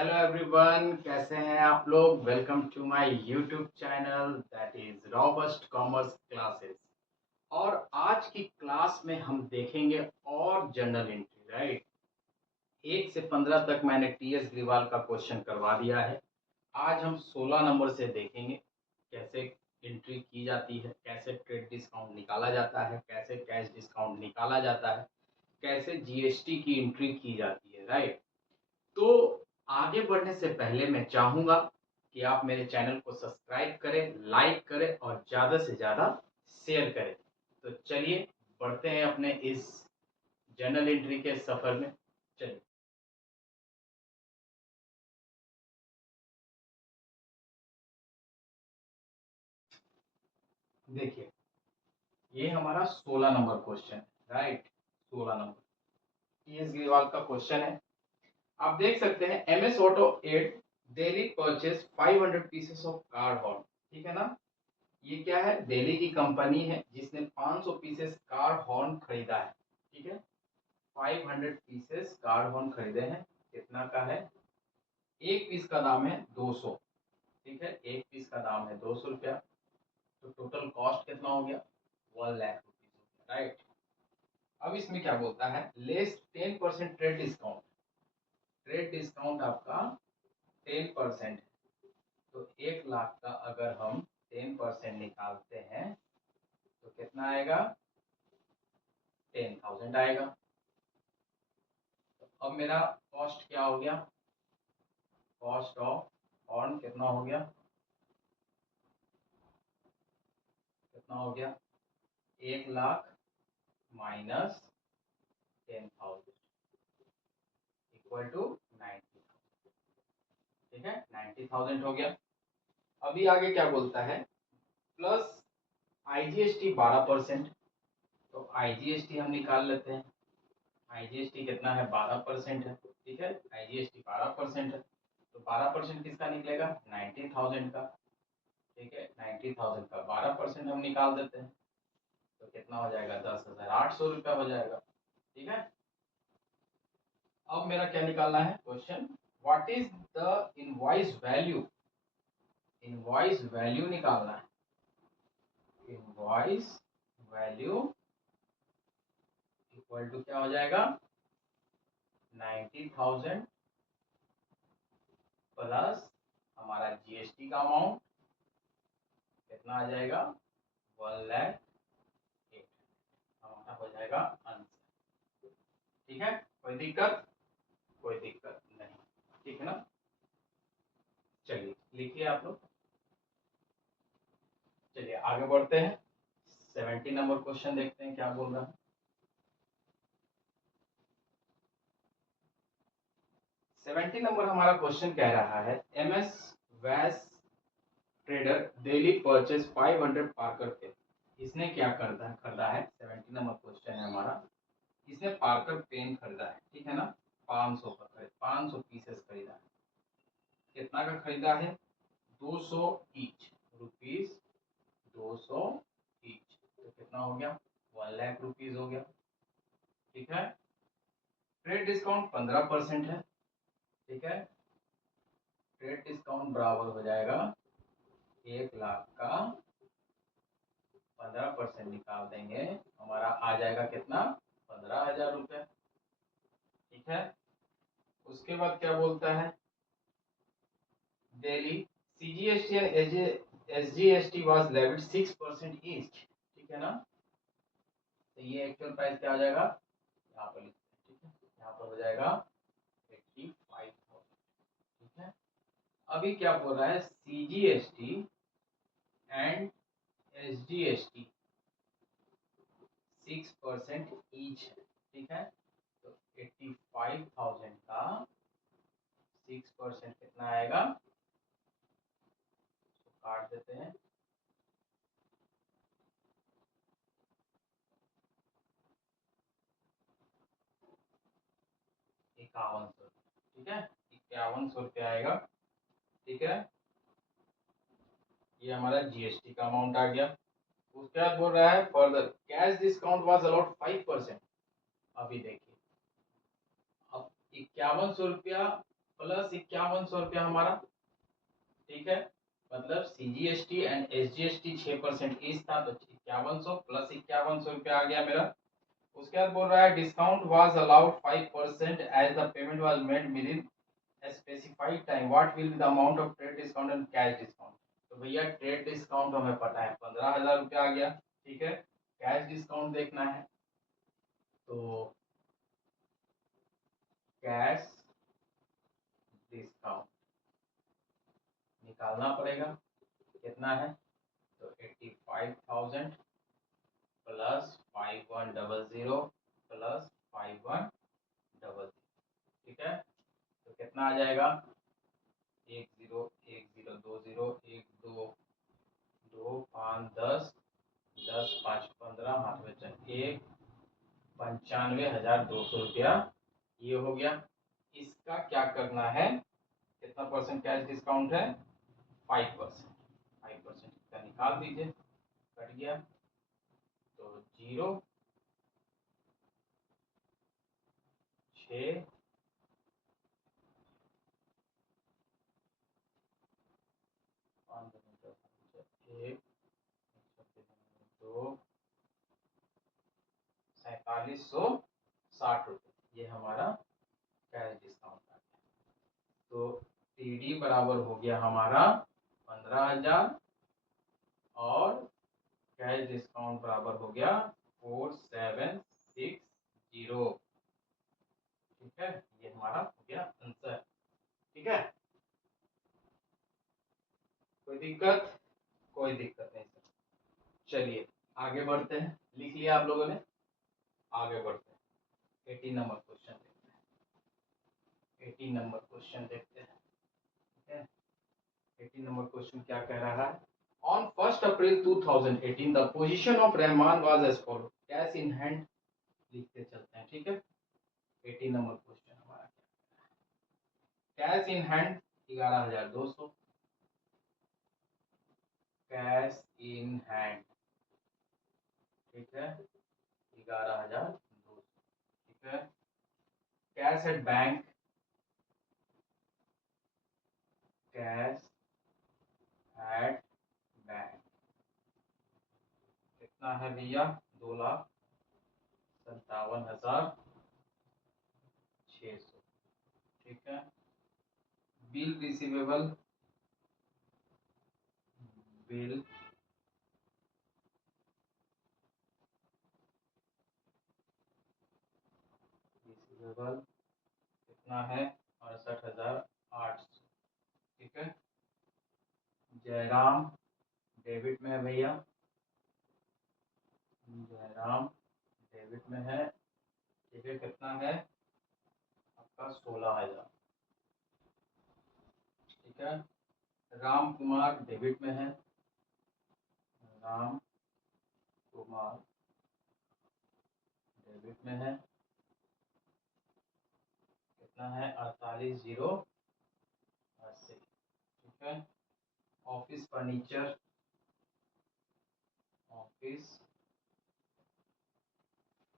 Hello everyone, कैसे हैं आप लोग। Welcome to my YouTube channel that is robust commerce classes. और आज की क्लास में हम देखेंगे और जनरल एंट्री, राइट। 1 से 15 तक मैंने टीएस ग्रीवाल का क्वेश्चन करवा दिया है। आज हम 16 नंबर से देखेंगे कैसे एंट्री की जाती है, कैसे ट्रेड डिस्काउंट निकाला जाता है, कैसे कैश डिस्काउंट निकाला जाता है, कैसे जीएसटी की एंट्री की जाती है, राइट। तो आगे बढ़ने से पहले मैं चाहूंगा कि आप मेरे चैनल को सब्सक्राइब करें, लाइक करें और ज़्यादा से ज़्यादा शेयर करें। तो चलिए बढ़ते हैं अपने इस जर्नल एंट्री के सफ़र में। चलिए देखिए, ये हमारा 16 नंबर क्वेश्चन है, राइट। 16 नंबर टीएस ग्रीवाल का क्वेश्चन है। आप देख सकते हैं MS auto aid daily purchase 500 pieces of car horn, ठीक है ना। ये क्या है, दिल्ली की कंपनी है जिसने 500 पीसेस कार हॉर्न खरीदा है, ठीक है। 500 पीसेस कार हॉर्न खरीदे हैं। कितना का है, एक पीस का दाम है 200, ठीक है। एक पीस का दाम है 200 रुपया। तो टोटल कॉस्ट कितना हो गया, 1 लाख रुपीज हो गया, राइट। अब इसमें क्या बोलता है, less 10% trade discount. Trade discount आपका 10% है। तो 1 लाख का अगर हम 10% निकालते हैं तो कितना आएगा, 10,000 आएगा। अब मेरा कॉस्ट क्या हो गया, कॉस्ट ऑफ हॉर्न कितना हो गया, कितना हो गया, 1 लाख माइनस 10,000 इक्वल टू 90,000, ठीक है। 90,000 हो गया। अभी आगे क्या बोलता है, प्लस आईजीएसटी 12%। तो आईजीएसटी हम निकाल लेते हैं। आईजीएसटी कितना है, 12% है, ठीक है। आईजीएसटी 12% है। तो 12% किसका निकलेगा, 90,000 का, ठीक है। 90,000 का 12% हम निकाल देते हैं तो कितना हो जाएगा, 10,800 रुपया हो जाएगा, ठीक है। अब मेरा क्या निकालना है question, what is the invoice value. Invoice value निकालना है। इनवॉइस वैल्यू इक्वल टू क्या हो जाएगा, 90,000 प्लस हमारा जीएसटी का अमाउंट कितना आ जाएगा, 1,08,000 हमारा हो जाएगा आंसर, ठीक है। कोई दिक्कत, कोई दिक्कत नहीं, ठीक है ना। चलिए लिखिए आप लोग। चलिए आगे बढ़ते हैं। 70 नंबर क्वेश्चन देखते हैं क्या बोल रहा है। 70 नंबर हमारा क्वेश्चन कह रहा है, एमएस वैस trader daily purchase 500 Parker pen. इसने क्या खरीदा है, 70 नंबर क्वेश्चन है हमारा। इसने पार्कर पेन खरीदा है, ठीक है ना। 500 का खरीद, 500 पीसेस खरीदा है। कितना का खरीदा है, 200 ईच रुपीज, 200 ईच। तो कितना हो गया, 1 लाख रुपीज हो गया, ठीक है। ट्रेड डिस्काउंट 15% है, ठीक है। ट्रेड डिस्काउंट बराबर हो जाएगा 1 लाख का 15% निकाल देंगे, हमारा आ जाएगा कितना, 15,000 रुपये, ठीक है। उसके बाद क्या बोलता है, daily CGST and SGST was levied 6% each, ठीक है ना। तो ये एक्चुअल प्राइस क्या आ जाएगा, यहाँ पर लिखते हैं, ठीक है। यहाँ पर हो जाएगा 85,000, ठीक है। अभी क्या बोल रहा है, सीजीएसटी एंड एसजीएसटी 6% ईच है, ठीक है। तो 85,000 का 6% कितना आएगा, तो काट देते हैं, 5100, ठीक है। 5100 रुपया आएगा, ठीक है। ये हमारा जीएसटी का अमाउंट आ गया। उसके बाद बोल रहा है, further cash discount was allowed 5%। अभी देखिए, अब 5100 रुपया प्लस 5100 रुपया हमारा, ठीक है। मतलब CGST एंड SGST 6% इस था, तो 5100 प्लस 5100 रुपया आ गया मेरा। उसके बाद बोल रहा है discount was allowed 5% as the payment was made within specified time, what will be the amount of trade discount and cash discount. तो भैया ट्रेड डिस्काउंट हमें पता है 15,000 रुपया आ गया, ठीक है। कैश डिस्काउंट देखना है, तो कैश डिस्काउंट निकालना पड़ेगा, कितना है, तो 85,000 प्लस 5100 प्लस 5100, ठीक है। तो कितना आ जाएगा, 101020 12 2 5 10 10 5 15 हाथ में चल 95,200 रुपया ये हो गया। इसका क्या करना है, कितना परसेंट कैश डिस्काउंट है, 5%, 5% का निकाल दीजिए, कट गया, तो 0 6 5 1 2 4760 रुपये, ये हमारा कैश डिस्काउंट आ गया। तो TD बराबर हो गया हमारा 15,000 और कैश डिस्काउंट बराबर हो गया 4760, ठीक है। ये हमारा हो गया आंसर, ठीक है। कोई दिक्कत, कोई दिक्कत नहीं सर। चलिए आगे बढ़ते हैं, लिख लिया आप लोगों ने, आगे बढ़ते हैं। 18 नंबर क्वेश्चन देखते हैं, 18 नंबर क्वेश्चन देखते हैं, ठीक है। 18 नंबर क्वेश्चन क्या कह रहा है, on 1 April 2018 the position of Rahman was as follow, cash in hand लिखते चलते हैं, ठीक है। 18 नंबर क्वेश्चन हमारा cash in hand 11,200, cash in hand, ठीक है, 11,200, ठीक है। Cash at bank, cash at bank कितना है भैया, 2,57,600, ठीक है। बिल रिसीवेबल, बिल रिसीवेबल कितना है, 68,800, ठीक है। जयराम डेबिट में है भैया, जयराम डेबिट में है, ठीक है। कितना है आपका, 16,000, ठीक है। राम कुमार डेबिट में है, राम कुमार डेबिट में है, कितना है, 48,080, ठीक है। ऑफिस फर्नीचर, ऑफिस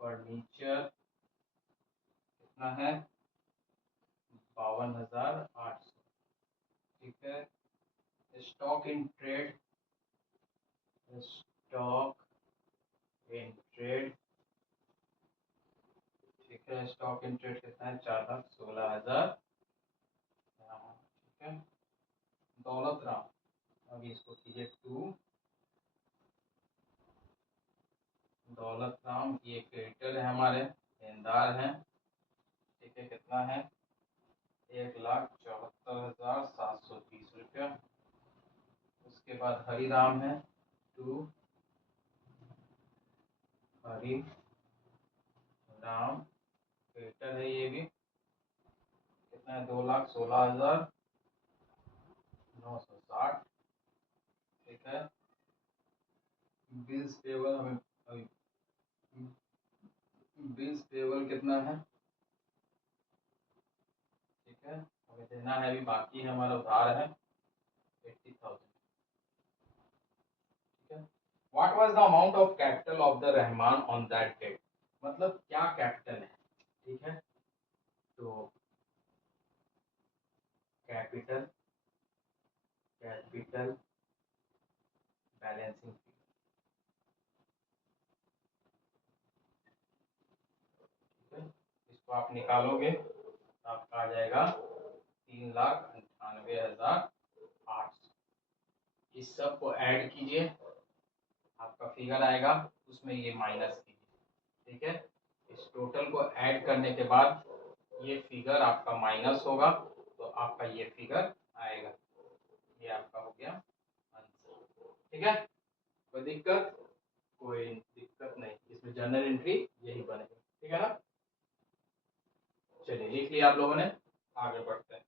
फर्नीचर कितना है, 52,800, ठीक है। Stock in trade, stock in trade, ठीक है। स्टॉक इन ट्रेड कितना है, 4,16,000, ठीक है। दौलत राम, अभी इसको कीजिए 2, दौलत राम ये क्रेडिटर है हमारे, लेनदार हैं, ठीक है। कितना है, 1,74,730 रुपया। उसके बाद हरिराम है 2, हरि राम क्रेडिटर है, ये भी कितना है, 2,16,960, ठीक है। बिल्स पेबल हमें अभी, बिल्स पेबल कितना है, ठीक है, हमें देना है, अभी बाकी है हमारा, उधार है 80,000, ठीक है। What was the amount of capital of the Rahman on that date, मतलब क्या कैपिटल है, ठीक है। तो कैपिटल बैलेंसिंग फिगर, ठीक है। इसको आप निकालोगे तो आपका आ जाएगा 3,98,800। इस सब को ऐड कीजिए, आपका फिगर आएगा, उसमें ये माइनस कीजिए, ठीक है। इस टोटल को ऐड करने के बाद ये फिगर आपका माइनस होगा तो आपका ये फिगर आएगा। ये आपका हो गया आंसर, ठीक है। कोई दिक्कत? कोई दिक्कत नहीं, इसमें जर्नल एंट्री यही बनेगा, ठीक है ना। चलिए लिख लिया आप लोगों ने, आगे बढ़ते हैं।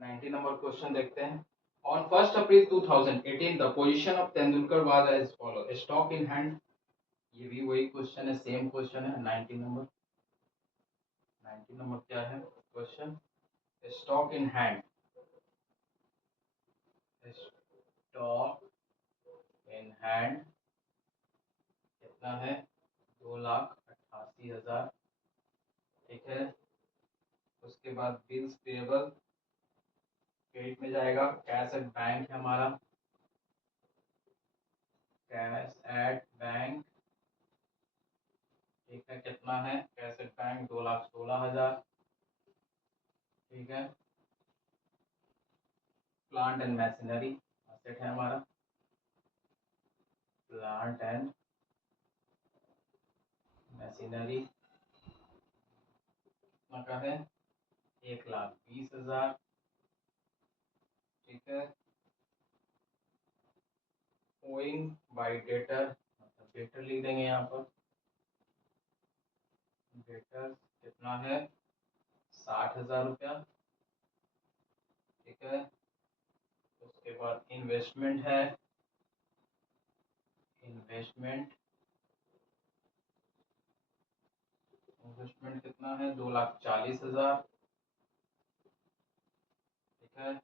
नाइनटी नंबर क्वेश्चन देखते हैं। On 1 April 2018 the position of Tendulkar was as follow, stock in hand. ये भी वही क्वेश्चन है, सेम क्वेश्चन है। 90 नंबर, 90 नंबर क्या है question? Stock in hand, stock in hand कितना है? 2,88,000, ठीक है। उसके बाद बिल्स पेएबल क्रेडिट में जाएगा। कैश एट बैंक है हमारा, कैश एट बैंक, ठीक है। कितना है कैश एट बैंक? 2,16,000, ठीक है। प्लांट एंड मशीनरी एसेट है हमारा, प्लांट एंड मशीनरी कितना का है? 1,20,000, ठीक है। ओइंग बाय डेटर, मतलब डेटर लिख देंगे यहाँ पर। डेटर कितना है? 60,000 रुपया, ठीक है। उसके बाद इन्वेस्टमेंट है, इन्वेस्टमेंट इन्वेस्टमेंट कितना है? 2,40,000, ठीक है।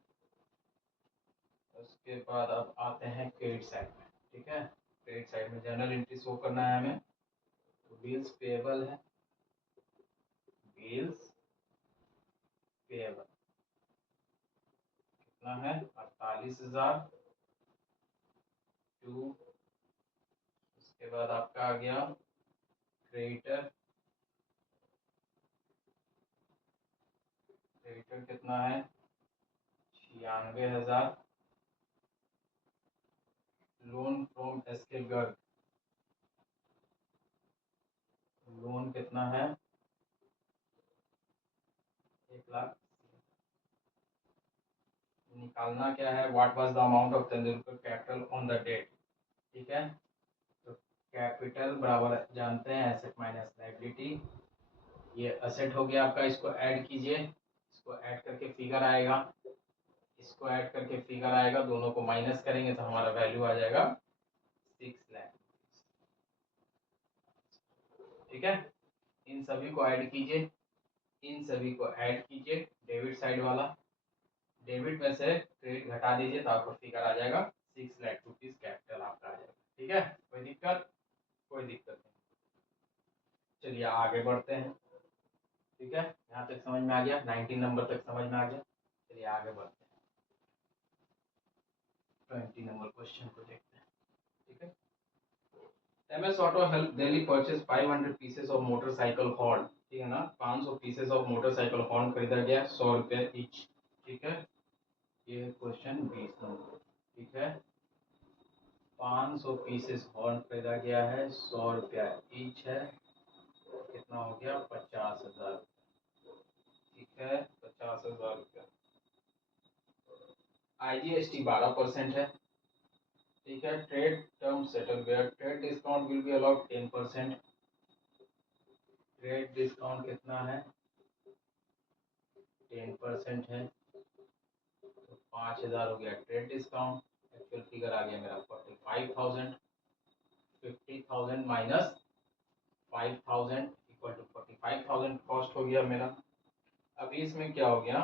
उसके बाद अब आते हैं क्रेडिट साइड में, ठीक है। क्रेडिट साइड में जर्नल एंट्री शो करना है हमें, तो बिल्स पेएबल है, बिल्स पेएबल कितना है? 48,000 टू। उसके बाद आपका आ गया क्रेडिटर, क्रेडिटर कितना है? 96,000। Loan from SK Garg, loan कितना है? 1,00,000। निकालना क्या है? What was the amount of Tendulkar capital on the date, ठीक है। तो कैपिटल बराबर जानते हैं एसेट माइनस लायबिलिटी, ये असेट हो गया आपका। इसको ऐड कीजिए, इसको ऐड करके फिगर आएगा, इसको ऐड करके फिगर आएगा, दोनों को माइनस करेंगे तो हमारा वैल्यू आ जाएगा 6 लाख, ठीक है। इन सभी को ऐड कीजिए, इन सभी को ऐड कीजिए, डेबिट साइड वाला, डेबिट में से क्रेडिट घटा दीजिए तो आपको फिगर आ जाएगा 6 लाख रुपीज कैपिटल आपका आ जाएगा, ठीक है। कोई दिक्कत? कोई दिक्कत नहीं। चलिए आगे बढ़ते हैं, ठीक है। यहाँ तक समझ में आ गया, 19 नंबर तक समझ में आ गया। चलिए आगे बढ़ते हैं, 20 नंबर क्वेश्चन को देखते हैं, ठीक है। MS auto help Delhi purchase 500 pieces of motorcycle horn, ठीक है ना। 500 पीसेस ऑफ मोटरसाइकिल हॉर्न खरीदा गया, 100 रुपये ईच, ठीक है। ये क्वेश्चन 20 नंबर, ठीक है। 500 पीसेस हॉर्न खरीदा गया है, 100 रुपया ईच है, कितना हो गया? 50,000, ठीक है। 50,000 रुपया। IGST 12% है, ठीक है। Trade term settle where, trade discount will be allowed 10%, trade discount कितना है? 10% है, तो 5,000 हो गया ट्रेड डिस्काउंट। एक्चुअल फिगर आ गया मेरा 45,000, 50,000 माइनस 5,000 इक्वल टू 45,000 कॉस्ट हो गया मेरा। अभी इसमें क्या हो गया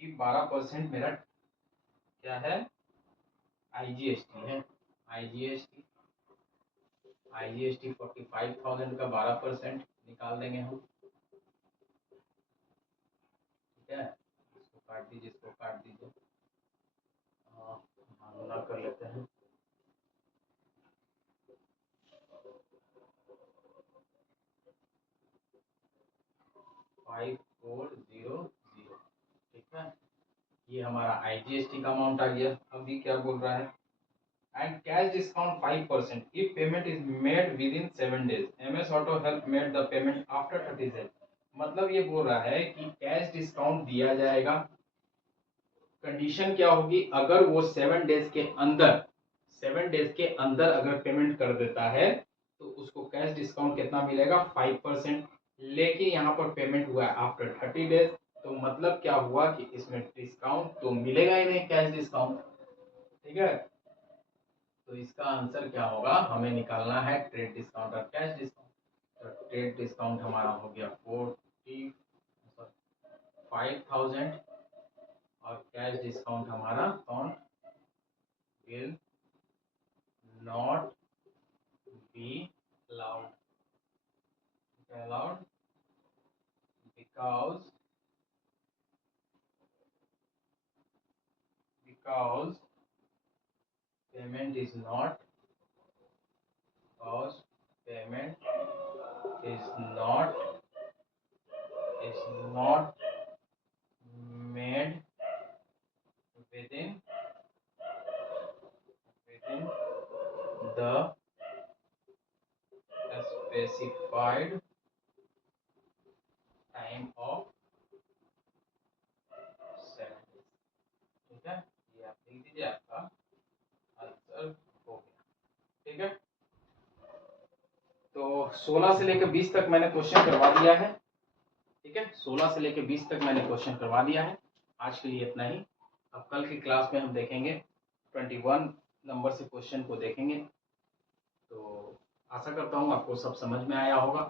कि 12% मेरा क्या है? IGST है, IGST 45,000 का 12% निकाल देंगे हम। ठीक है, इसको काट दीजिए, इसको काट दीजिए, भागना कर लेते हैं। 5400। ठीक है, ये हमारा IGST का अमाउंट आ गया। अभी क्या बोल रहा है, and cash discount 5% if payment is made within 7 days. MS Auto Help made the payment after 30 days. मतलब ये बोल रहा है कि कैश डिस्काउंट दिया जाएगा, कंडीशन क्या होगी, अगर वो 7 डेज के अंदर अगर पेमेंट कर देता है तो उसको कैश डिस्काउंट कितना मिलेगा, 5%। लेकिन यहाँ पर पेमेंट हुआ है आफ्टर 30 डेज, तो मतलब क्या हुआ कि इसमें डिस्काउंट तो मिलेगा ही नहीं, कैश डिस्काउंट। ठीक है, तो इसका आंसर क्या होगा, हमें निकालना है ट्रेड डिस्काउंट और कैश डिस्काउंट। तो ट्रेड डिस्काउंट हमारा हो गया 5,000 और कैश डिस्काउंट हमारा कौन, will not be allowed because payment is not because payment is not made within the specified time of 7 days। ठीक है, ये आप लिख दीजिए, आपका आंसर हो गया। ठीक है, तो 16 से लेकर 20 तक मैंने क्वेश्चन करवा दिया है। ठीक है, 16 से लेकर 20 तक मैंने क्वेश्चन करवा दिया है। आज के लिए इतना ही। अब कल की क्लास में हम देखेंगे 21 नंबर से क्वेश्चन को देखेंगे। तो आशा करता हूँ आपको सब समझ में आया होगा।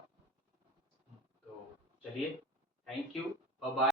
तो चलिए, थैंक यू, बाय बाय।